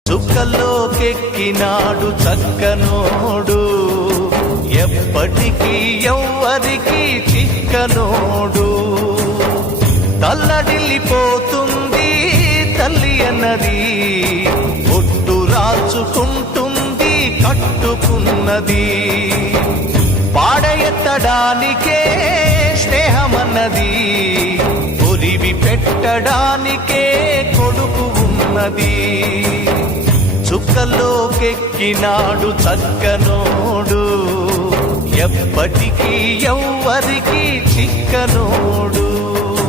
చుక్కల్లోకెక్కినాడు చక్కనోడు, ఎప్పటికీ ఎవ్వరికి చిక్కనోడు. తల్లడిల్లిపోతుంది తల్లి అన్నది, ఒట్టు రాచుకుంటుంది కట్టుకున్నది. పాడెత్తడానికే స్నేహమన్నది, ఒరివి పెట్టడానికే కొడుకు ఉన్నది. చుక్కల్లోకెక్కినాడు చక్కనోడు, ఎప్పటికీ ఎవ్వరికి చిక్కనోడు.